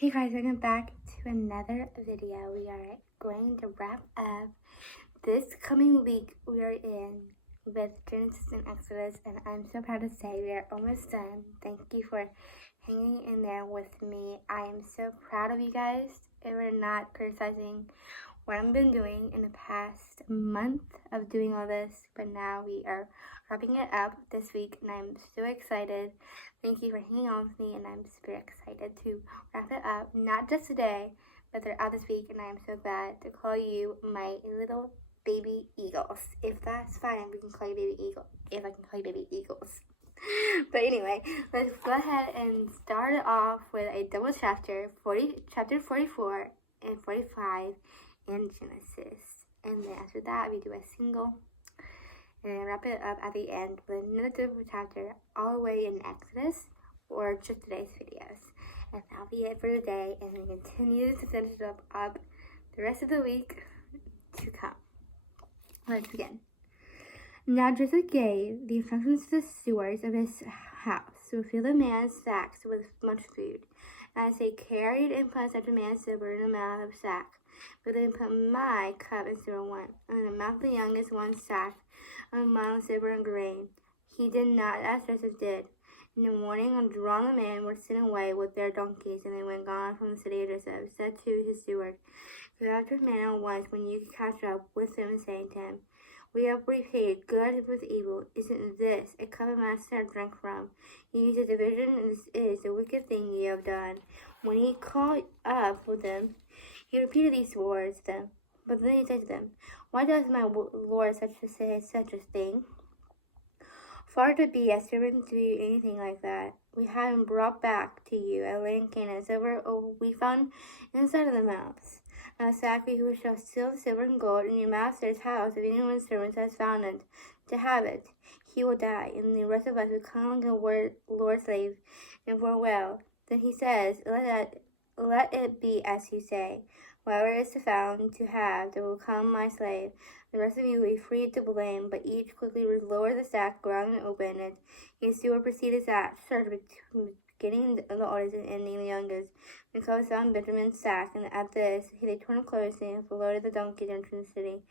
Hey guys, welcome back to another video. We are going to wrap up this coming week we are in with Genesis and Exodus, and I'm so proud to say we are almost done. Thank you for hanging in there with me. I am so proud of you guys. If we're not criticizing what I've been doing in the past month of doing all this, but now we are wrapping it up this week, and I'm so excited. Thank you for hanging on with me, and I'm super excited to wrap it up, not just today, but throughout this week, and I am so glad to call you my little baby eagles. If that's fine, we can call you baby eagle, if I can call you baby eagles. But anyway, let's go ahead and start it off with a double chapter 44 and 45 in Genesis. And then after that, we do a single and then wrap it up at the end with another double chapter all the way in Exodus or just today's videos. And that'll be it for today, and we continue to finish it up the rest of the week to come. Let's begin. Now Joseph gave the instructions to the stewards of his house to fill the man's sacks with much food. As they carried and put such a man's silver in the mouth of sack, but they put my cup in silver one, and in the mouth of the youngest one sack of mild silver and grain. He did not as Joseph did. In the morning, when John the men were sent away with their donkeys, and they went gone from the city of Joseph, said to his steward, "Go after his man at once when you catch up with him, and saying to him, we have repaid good with evil. Isn't this a cup of master drank from? You use a division, and this is a wicked thing you have done." When he caught up with them, he repeated these words to them. But then he said to them, "Why does my Lord say such a thing? Far to be a servant to do anything like that. We have him brought back to you a land Canaan, silver we found inside of the mouths. Now exactly who shall steal silver and gold in your master's house, if anyone's servant has found it, to have it, he will die, and the rest of us will come like a Lord's slave, and for well. Then he says, let it be as you say. Whoever is found to have, that will become my slave. The rest of you will be free to blame, but each quickly lowered the sack, ground and opened it. His steward proceeded that search, beginning the oldest and ending the youngest. The clothes found Benjamin's sack, and at this they torn up clothes and loaded the donkeys and entered the city.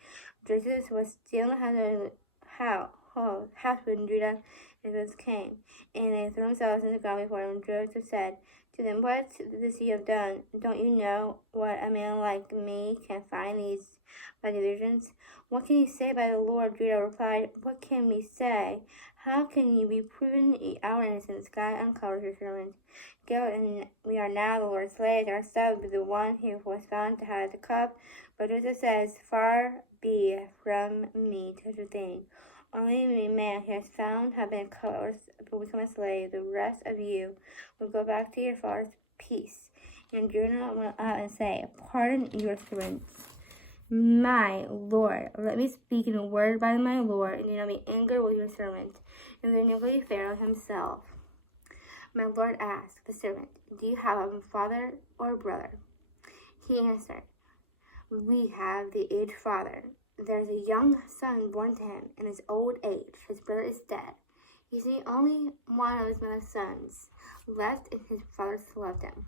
Joseph was still in the house when Judah and Israel came, and they threw themselves in the ground before him. Joseph said to them, "What this you have done? Don't you know what a man like me can find these by divisions? What can you say by the Lord?" Judah replied, "What can we say? How can you be proven our innocence? God uncovers your servant. Go, and we are now the Lord's slaves. Our son will be the one who was found to have the cup." But Joseph says, "Far be from me such a thing. Only a man who has found have been cursed will become a slave. The rest of you will go back to your father's peace." And Judah went up and said, "Pardon your servants, my Lord. Let me speak in a word by my Lord, and do not be angered with your servant." And then you'll go Pharaoh himself. My Lord asked the servant, "Do you have a father or a brother?" He answered, "We have the aged father. There is a young son born to him in his old age. His brother is dead. He's the only one of his mother's sons left, and his father still loved him.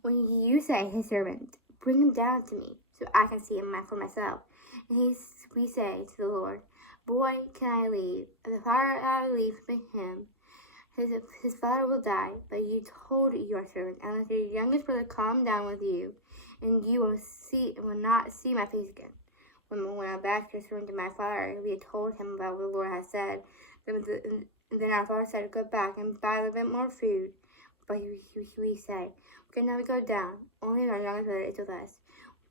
When you say, his servant, bring him down to me, so I can see him for myself." And we say to the Lord, "Boy, can I leave? If the father I leave him, his father will die." But you told your servant, "Unless your youngest brother come down with you, and you will not see my face again." When I went back to your servant to my father, we had told him about what the Lord had said. Then our father said, "Go back and buy a little bit more food." But we say, "Okay, now we go down. Only our youngest brother is with us.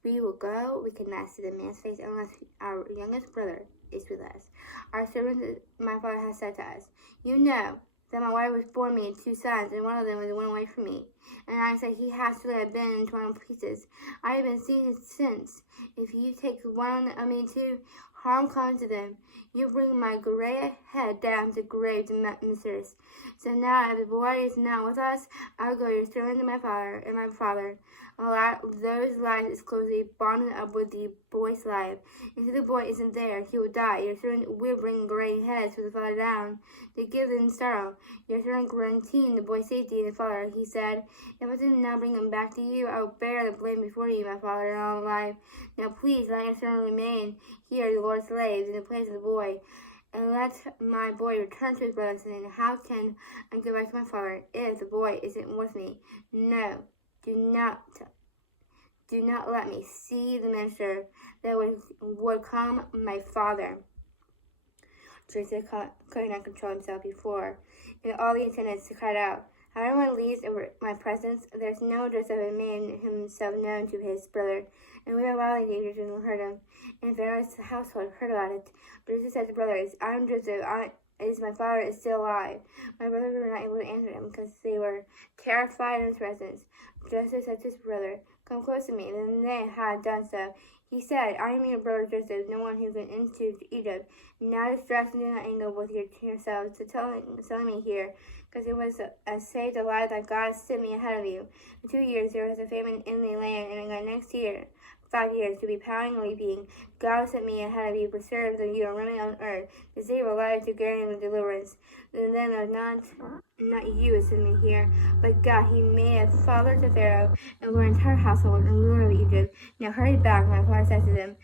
We will go. We cannot see the man's face unless our youngest brother is with us." Our servant, my father, has said to us, "You know that my wife was born me 2 sons, and one of them went away from me. And I said, he has to have been torn to pieces. I have been seeing him since. If you take one of me too, harm comes to them. You bring my gray head down to grave to Mithras." So now, if the boy is not with us, I'll go return to my father and my father. Those lives is closely bonded up with the boy's life. If the boy isn't there, he will die. Your servant will bring gray heads to the father down to give them sorrow. Your servant guaranteed the boy's safety and the father. He said, if I did not bring him back to you, I will bear the blame before you, my father, and all life. Now please let your servant remain here, the Lord's slaves, in the place of the boy. And let my boy return to his brothers, saying, how can I go back to my father if the boy isn't with me? No, do not let me see the minister that would come my father. Joseph could not control himself before, and all the attendants cried out, how everyone leaves my presence, there's no Joseph had made himself known to his brother, and we are loudly the Egyptians who heard him, and Pharaoh's household heard about it. Joseph said to his brothers, I'm Joseph, my father is still alive. My brothers were not able to answer him because they were terrified in his presence. Joseph said to his brother, come close to me. And they had done so. He said, I am your brother Joseph, no one who went into Egypt. Now distress and do not anger with yourselves to telling me here, because it was saved alive that God sent me ahead of you. In 2 years there was a famine in the land, and again next year 5 years to be plowing and reaping. God sent me ahead of you, preserve that you are remaining on earth, to save a life, to guarantee with deliverance. And then not you sent me here, but God. He made a father to Pharaoh and our entire household and ruler of Egypt. Now hurry back. My father said to them,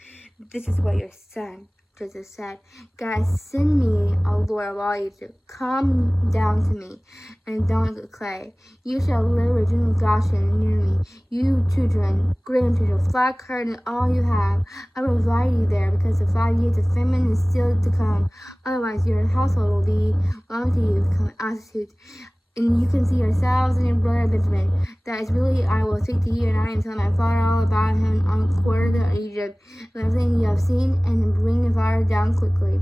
this is what your son Joseph said, God, send me, O Lord of all Egypt. Come down to me, and don't look at clay. You shall live in Goshen near me. You children, grandchildren, flock, herd, and all you have. I will provide you there, because the 5 years of famine is still to come. Otherwise, your household will be long to you, become destitute. And you can see yourselves and your brother Benjamin. That is really, I will speak to you, and I am telling my father all about him on the quarter of Egypt, and everything you have seen, and bring the fire down quickly. And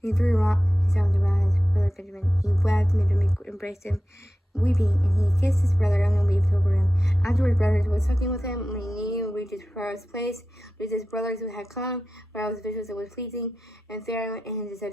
he threw his arms around his brother Benjamin. He wept, and Benjamin embraced him, weeping, and he kissed his brother and then wept over him. Afterwards, brothers were talking with him. When he knew reached Pharaoh's place, with his brothers who had come, Pharaoh's officials that was pleasing, and Pharaoh and his said,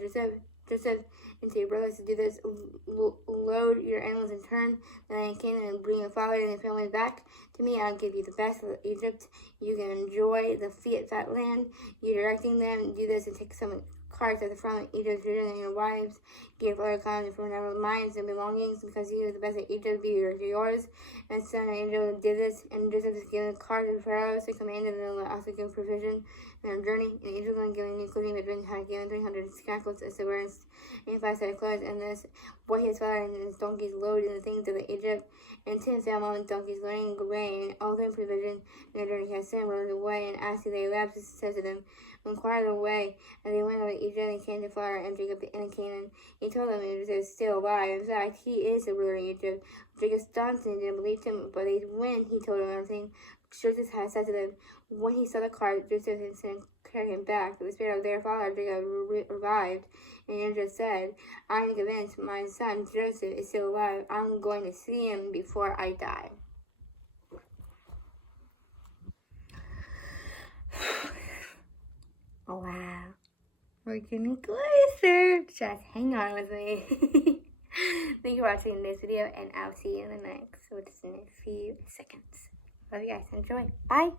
Joseph, and to your brothers to do this, load your animals in turn, then I came and bring your father and his family back to me. I'll give you the best of Egypt. You can enjoy the fat land. You're directing them, do this, and take some carts at the front of Egypt, and your wives, give other kinds from their minds and belongings, because you are the best of Egypt, be yours. And son of Angel did this, and Joseph was given carts to Pharaoh, so commanded them to also give provision in their journey. And Angel was given new clothing, but had given 300 shackles as silver and 5 set of clothes, and this boy his father and his donkeys loaded in the things of Egypt, and 10 salmon donkeys loading grain, and all their provision in their journey. He had sent them away, and as they left, said to them, inquired the way, and they went over to Egypt and came to Pharaoh and Jacob and Canaan. He told them he was still alive. In fact, he is the ruler of Egypt. Jacob stopped and didn't believe him, but when he told them everything, Joseph had said to them, when he saw the cart, Joseph had sent carry him back. The spirit of their father Jacob revived, and Israel said, I am convinced my son Joseph is still alive. I'm going to see him before I die. Oh, wow. We're getting closer. Just hang on with me. Thank you for watching this video, and I'll see you in the next, which is in a few seconds. Love you guys. Enjoy. Bye.